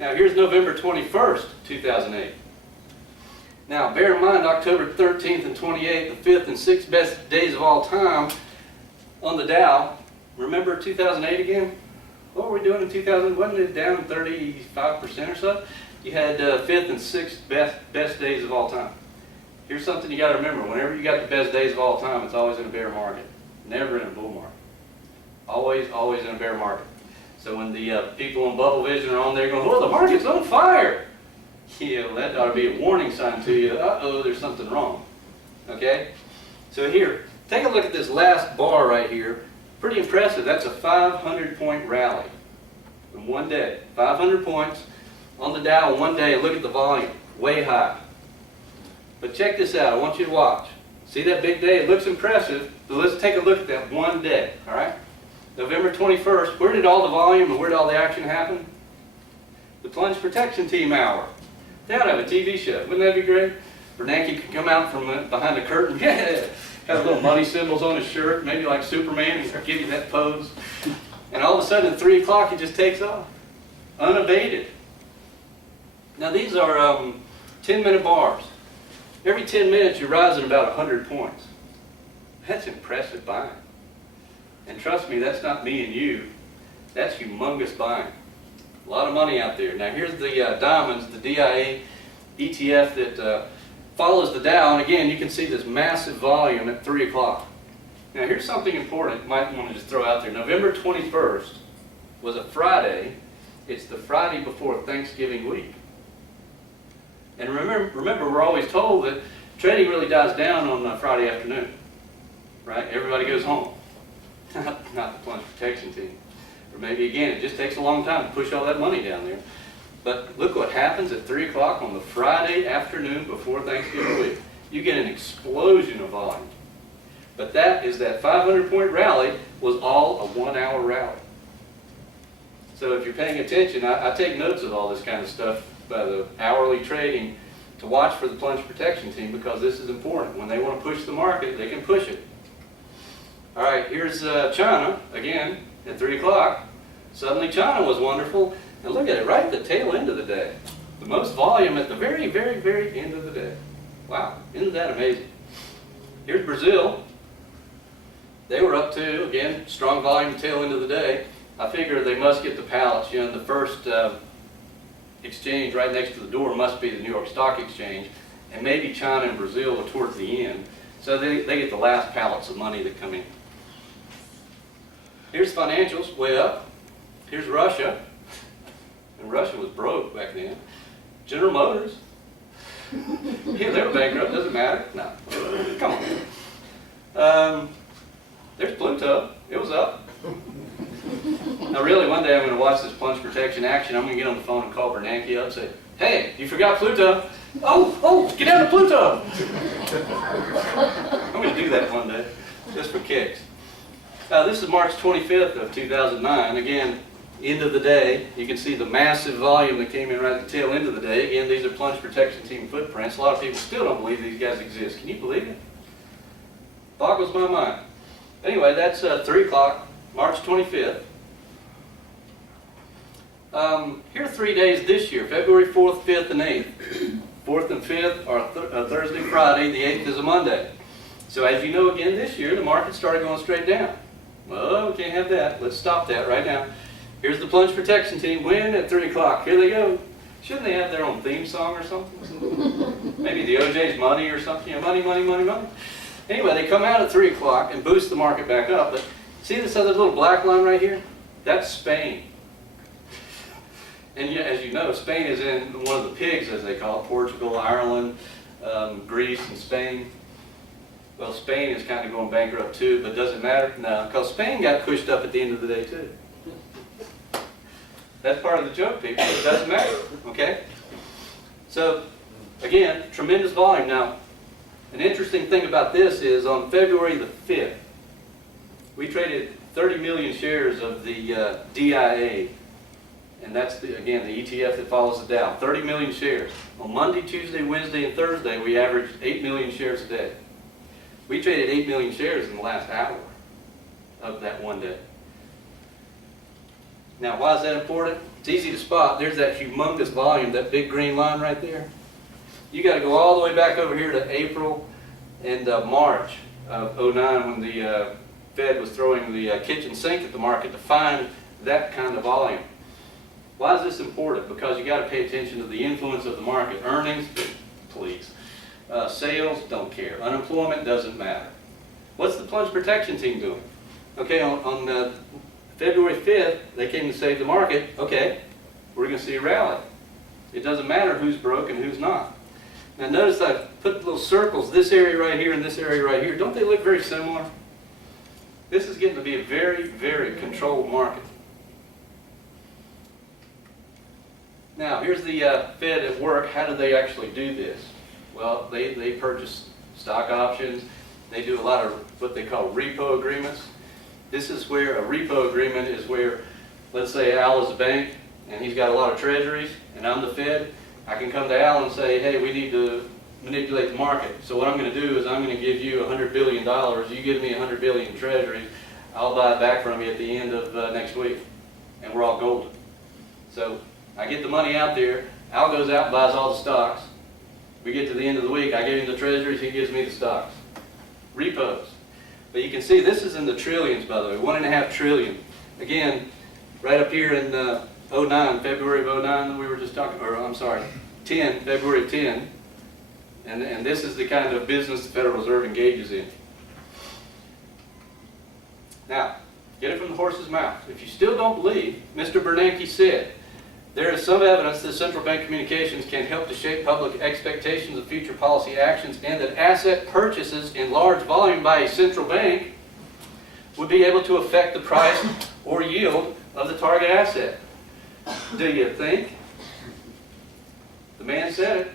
Now here's November 21st, 2008. Now bear in mind October 13th and 28th, the 5th and 6th best days of all time on the Dow. Remember 2008 again? What were we doing in 2000? Wasn't it down 35% or so? You had 5th and 6th best days of all time. Here's something you got to remember. Whenever you got the best days of all time, it's always in a bear market. Never in a bull market. Always in a bear market. So when the people on Bubble Vision are on there going, oh, the market's on fire. Yeah, well, that ought to be a warning sign to you. Uh-oh, there's something wrong. Okay? So here, take a look at this last bar right here. Pretty impressive. That's a 500-point rally in one day. 500 points on the Dow in one day. Look at the volume. Way high. But check this out. I want you to watch. See that big day? It looks impressive. But let's take a look at that one day. All right? November 21st. Where did all the volume and where did all the action happen? The Plunge Protection Team Hour. They ought to have a TV show. Wouldn't that be great? Bernanke could come out from behind the curtain. Yeah. Have little money symbols on his shirt, maybe like Superman, and give you that pose. And all of a sudden at 3 o'clock it just takes off. Unabated. Now these are 10-minute bars. Every 10 minutes you're rising about 100 points. That's impressive buying. And trust me, that's not me and you. That's humongous buying. A lot of money out there. Now here's the diamonds, the DIA ETF that follows the Dow. And again, you can see this massive volume at 3 o'clock. Now here's something important you might want to just throw out there. November 21st was a Friday. It's the Friday before Thanksgiving week. And remember, we're always told that trading really dies down on Friday afternoon. Right? Everybody goes home. Not the Plunge Protection Team. Or maybe again, it just takes a long time to push all that money down there. But look what happens at 3 o'clock on the Friday afternoon before Thanksgiving week. You get an explosion of volume. But that 500-point rally was all a 1-hour rally. So if you're paying attention, I take notes of all this kind of stuff by the hourly trading to watch for the Plunge Protection Team because this is important. When they want to push the market, they can push it. All right, here's China, again, at 3 o'clock. Suddenly China was wonderful. And look at it, right at the tail end of the day. The most volume at the very, very, very end of the day. Wow, isn't that amazing? Here's Brazil. They were up to, again, strong volume at the tail end of the day. I figure they must get the pallets. You know, the first exchange right next to the door must be the New York Stock Exchange. And maybe China and Brazil are towards the end. So they get the last pallets of money that come in. Here's financials, way up. Here's Russia. And Russia was broke back then. General Motors. Yeah, they were bankrupt, doesn't matter. No, come on. There's Pluto, it was up. Now really, one day I'm going to watch this Plunge Protection action. I'm going to get on the phone and call Bernanke up and say, hey, you forgot Pluto. Oh, get out of Pluto. I'm going to do that one day, just for kicks. This is March 25th of 2009. Again, end of the day. You can see the massive volume that came in right at the tail end of the day. Again, these are Plunge Protection Team footprints. A lot of people still don't believe these guys exist. Can you believe it? Boggles my mind. Anyway, that's 3 o'clock, March 25th. Here are 3 days this year, February 4th, 5th, and 8th. 4th and 5th are Thursday, Friday. The 8th is a Monday. So as you know, again, this year, the market started going straight down. Well, we can't have that. Let's stop that right now. Here's the Plunge Protection Team. Win at 3 o'clock. Here they go. Shouldn't they have their own theme song or something? Maybe the OJ's Money or something. You know, money, money, money, money. Anyway, they come out at 3 o'clock and boost the market back up. But see this other little black line right here? That's Spain. And yeah, as you know, Spain is in one of the pigs, as they call it. Portugal, Ireland, Greece, and Spain. Well, Spain is kind of going bankrupt too, but does it matter? No, because Spain got pushed up at the end of the day too. That's part of the joke, people. It doesn't matter, okay? So, again, tremendous volume. Now, an interesting thing about this is on February the 5th, we traded 30 million shares of the DIA, and that's, again, the ETF that follows the Dow. 30 million shares. On Monday, Tuesday, Wednesday, and Thursday, we averaged 8 million shares a day. We traded 8 million shares in the last hour of that one day. Now, why is that important? It's easy to spot. There's that humongous volume, that big green line right there. You got to go all the way back over here to April and March of '09 when the Fed was throwing the kitchen sink at the market to find that kind of volume. Why is this important? Because you got to pay attention to the influence of the market. Earnings, please. Sales, don't care. Unemployment doesn't matter. What's the plunge protection team doing? Okay, on February 5th, they came to save the market. Okay, we're going to see a rally. It doesn't matter who's broke and who's not. Now notice I've put little circles, this area right here and this area right here. Don't they look very similar? This is getting to be a very, very controlled market. Now, here's the Fed at work. How do they actually do this? Well, they purchase stock options. They do a lot of what they call repo agreements. This is where a repo agreement is where, let's say Al is a bank and he's got a lot of treasuries and I'm the Fed. I can come to Al and say, hey, we need to manipulate the market. So what I'm going to do is I'm going to give you $100 billion. You give me $100 billion in treasuries. I'll buy it back from you at the end of next week. And we're all golden. So I get the money out there. Al goes out and buys all the stocks. We get to the end of the week. I give him the treasuries. He gives me the stocks. Repos. But you can see this is in the trillions, by the way. $1.5 trillion. Again, right up here in '09, February of '09, we were just talking, or I'm sorry, February of 10. And this is the kind of business the Federal Reserve engages in. Now, get it from the horse's mouth. If you still don't believe, Mr. Bernanke said, there is some evidence that central bank communications can help to shape public expectations of future policy actions and that asset purchases in large volume by a central bank would be able to affect the price or yield of the target asset. Do you think? The man said it.